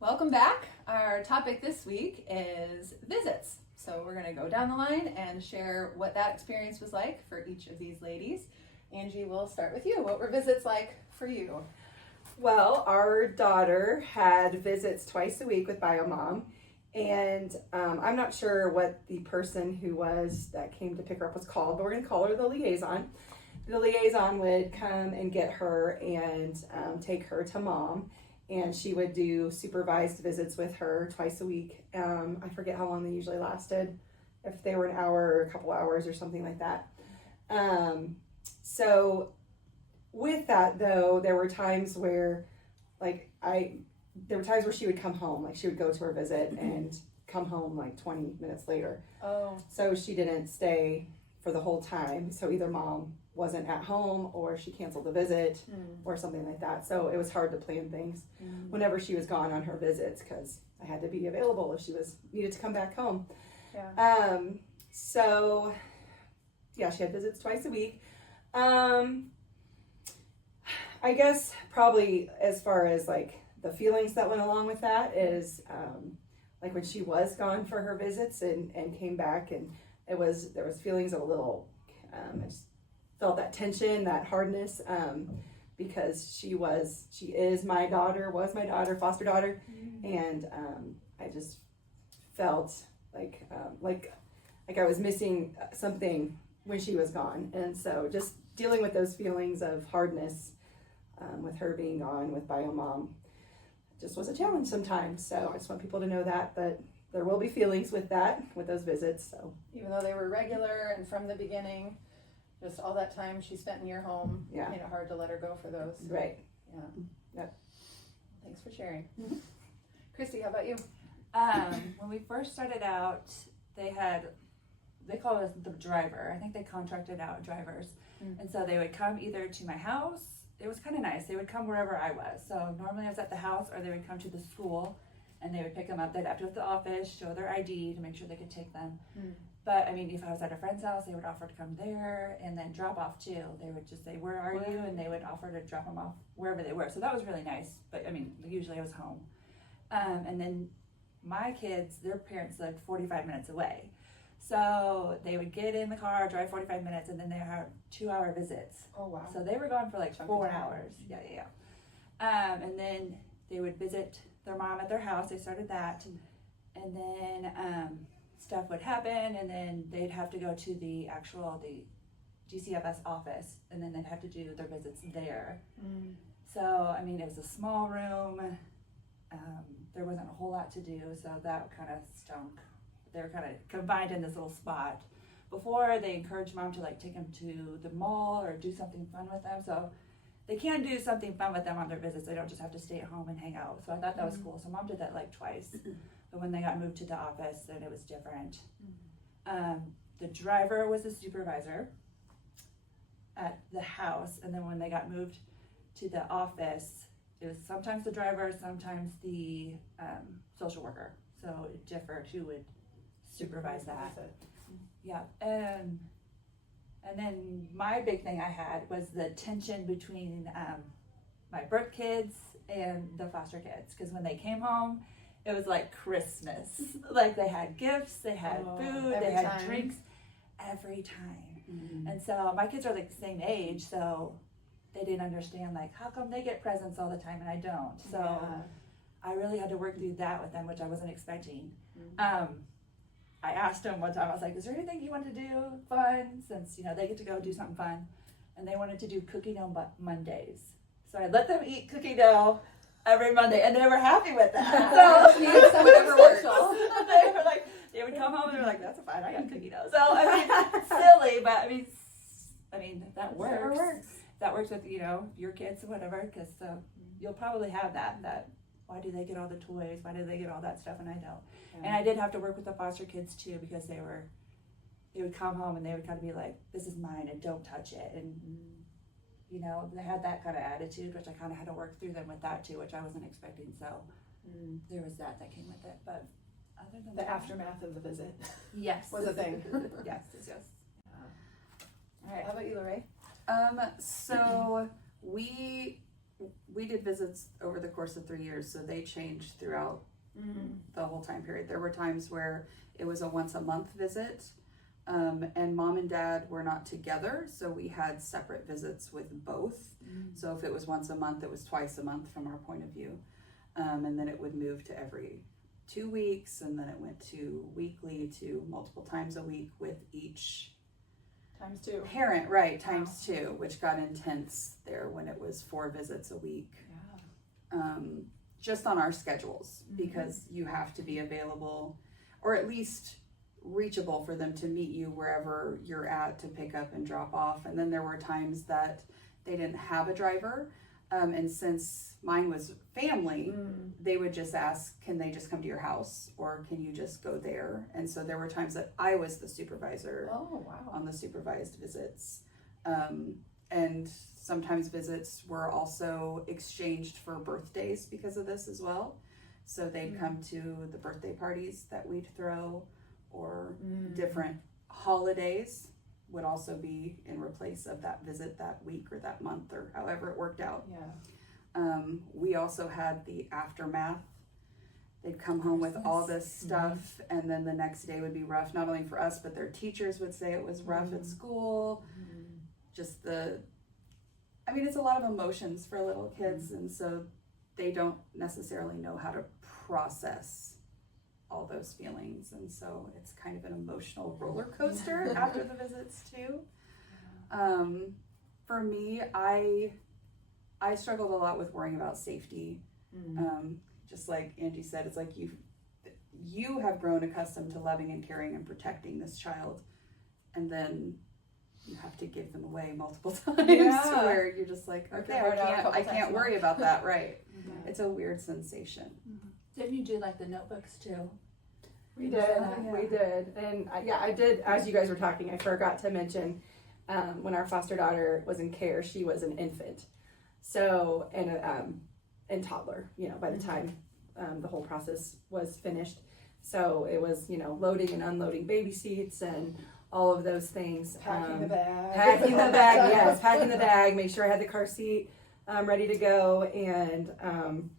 Welcome back. Our topic this week is visits. So we're going to go down the line and share what that experience was like for each of these ladies. Angie, we'll start with you. What were visits like for you? Well, our daughter had visits twice a week with BioMom, and I'm not sure what the person that came to pick her up was called, but we're going to call her the liaison. The liaison would come and get her and take her to mom, and she would do supervised visits with her twice a week. I forget how long they usually lasted, if they were an hour or a couple hours or something like that. So with that though, there were times where she would come home, like she would go to her visit and come home like 20 minutes later. Oh. So she didn't stay for the whole time. So either mom wasn't at home or she canceled the visit or something like that. So it was hard to plan things whenever she was gone on her visits, because I had to be available if she needed to come back home. Yeah. So yeah, she had visits twice a week. I guess probably as far as like the feelings that went along with that is like when she was gone for her visits and came back, and there was feelings of a little I just felt that tension, that hardness, because she is my daughter, foster daughter, and I just felt like I was missing something when she was gone, and so just dealing with those feelings of hardness with her being gone with BioMom just was a challenge sometimes. So I just want people to know that there will be feelings with those visits. So Even though they were regular and from the beginning, just all that time she spent in your home, Yeah. made it hard to let her go for those. Right. Yeah. Yep. Thanks for sharing. Christy, how about you? When we first started out, they called us the driver. I think they contracted out drivers. And so they would come either to my house. It was kind of nice. They would come wherever I was. So normally I was at the house, or they would come to the school and they would pick them up. They'd have to go to the office, show their ID to make sure they could take them. But I mean, if I was at a friend's house, they would offer to come there, and then drop off too. They would just say, "Where are you?" And they would offer to drop them off wherever they were. So that was really nice. But I mean, usually I was home. And then my kids, their parents lived 45 minutes away. So they would get in the car, drive 45 minutes, and then they had 2-hour visits. Oh, wow. So they were gone for like Chunk 4 of time. hours. Yeah. And then they would visit their mom at their house. They started that. And then stuff would happen, and then they'd have to go to the GCFS office, and then they'd have to do their visits there. So, I mean, it was a small room. There wasn't a whole lot to do, so that kind of stunk. They were kind of confined in this little spot. Before, they encouraged mom to like take them to the mall or do something fun with them. So they can do something fun with them on their visits. They don't just have to stay at home and hang out. So I thought that was cool. So mom did that like twice. But when they got moved to the office, then it was different. The driver was the supervisor at the house, and then when they got moved to the office, it was sometimes the driver, sometimes the social worker. So it differed who would supervise that. Yeah, and then my big thing I had was the tension between my birth kids and the foster kids, because when they came home, it was like Christmas. Like they had gifts, they had food, they had drinks every time. And so my kids are like the same age, so they didn't understand like how come they get presents all the time and I don't. So I really had to work through that with them, which I wasn't expecting. I asked them one time, I was like, is there anything you want to do fun, since they get to go do something fun? And they wanted to do cookie dough Mondays. So I let them eat cookie dough every Monday, and they were happy with that. So Whatever works. they were like, they would come home and they were like, that's fine, I got cookie dough. So I mean, silly, but I mean that works. That works with your kids or whatever, because you'll probably have that. Why do they get all the toys? Why do they get all that stuff and I don't? Yeah. And I did have to work with the foster kids too, because they would come home and they would kind of be like, this is mine and don't touch it. And they had that kind of attitude, which I kind of had to work through them with that too, which I wasn't expecting. So there was that came with it. But other than The aftermath of the visit yes, was a thing. yes. All right, how about you, Lorraine? So we we did visits over the course of 3 years, so they changed throughout the whole time period. There were times where it was a once a month visit, and mom and dad were not together, so we had separate visits with both. So if it was once a month, it was twice a month from our point of view, and then it would move to every 2 weeks, and then it went to weekly to multiple times a week with each Times 2. parent, right, times 2, which got intense there when it was 4 visits a week. Yeah. Just on our schedules, because you have to be available or at least reachable for them to meet you wherever you're at to pick up and drop off. And then there were times that they didn't have a driver, and since mine was family, they would just ask, can they just come to your house, or can you just go there? And so there were times that I was the supervisor Oh, wow. on the supervised visits, and sometimes visits were also exchanged for birthdays because of this as well. So they'd come to the birthday parties that we'd throw, or different holidays would also be in replace of that visit that week or that month, or however it worked out. Yeah. We also had the aftermath. They'd come home with all this stuff, and then the next day would be rough, not only for us, but their teachers would say it was rough at school. Just it's a lot of emotions for little kids, and so they don't necessarily know how to process all those feelings, and so it's kind of an emotional roller coaster after the visits too. For me, I struggled a lot with worrying about safety. Just like Angie said, it's like you have grown accustomed to loving and caring and protecting this child, and then you have to give them away multiple times, where you're just like, okay, I can't worry about that, right? It's a weird sensation. Didn't you do like the notebooks too? We did, and I did. As you guys were talking, I forgot to mention when our foster daughter was in care, she was an infant, so and toddler. By the time the whole process was finished, so it was loading and unloading baby seats and all of those things. Packing the bag. Packing the bag, yes, packing the bag. Make sure I had the car seat ready to go, and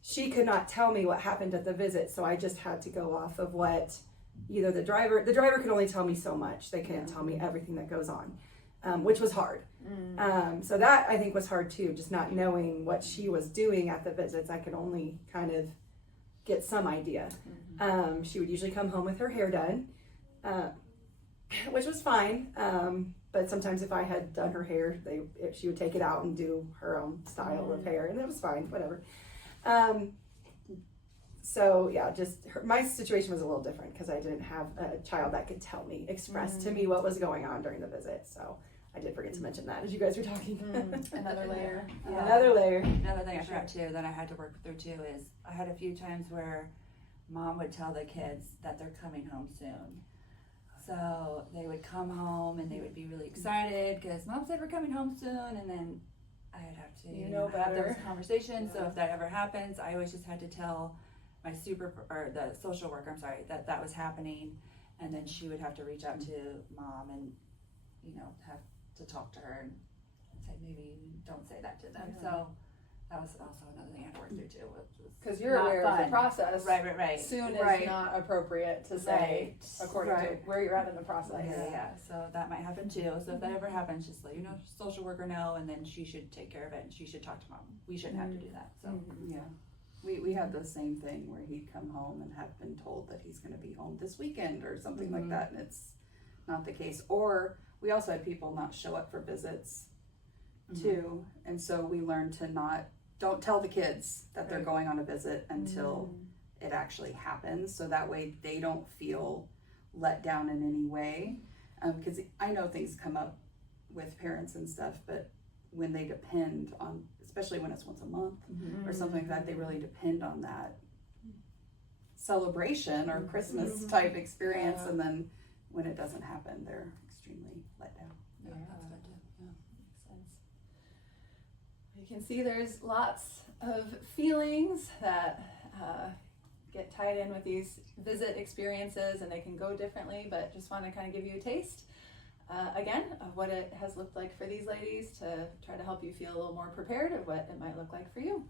she could not tell me what happened at the visit, so I just had to go off of what either the driver could only tell me so much. They couldn't tell me everything that goes on, which was hard. So that I think was hard too, just not knowing what she was doing at the visits. I could only kind of get some idea. She would usually come home with her hair done, which was fine. But sometimes if I had done her hair, she would take it out and do her own style of hair, and it was fine, whatever. So yeah, my situation was a little different because I didn't have a child that could express to me what was going on during the visit. So I did forget to mention that as you guys were talking. Another layer. Another layer. Another thing I forgot too that I had to work through too is I had a few times where mom would tell the kids that they're coming home soon. So they would come home and they would be really excited because mom said we're coming home soon, and then I'd have to have those conversations. So if that ever happens, I always just had to tell my the social worker, that was happening, and then she would have to reach out to mom and have to talk to her and say maybe don't say that to them. So that was also another thing I had to work through too. Because you're aware of the process. Right. Soon is not appropriate to say according to where you're at in the process. Yeah. So that might happen too. So if that ever happens, just let social worker know, and then she should take care of it, and she should talk to mom. We shouldn't have to do that. So yeah. We had the same thing where he'd come home and have been told that he's going to be home this weekend or something like that, and it's not the case. Or we also had people not show up for visits too, and so we learned to don't tell the kids that they're going on a visit until it actually happens, so that way they don't feel let down in any way, because I know things come up with parents and stuff, but when they depend on, especially when it's once a month or something like that, they really depend on that celebration or Christmas type experience, and then when it doesn't happen, they're extremely let down. that's good too. Makes sense. You can see there's lots of feelings that get tied in with these visit experiences, and they can go differently, but just want to kind of give you a taste again, of what it has looked like for these ladies to try to help you feel a little more prepared of what it might look like for you.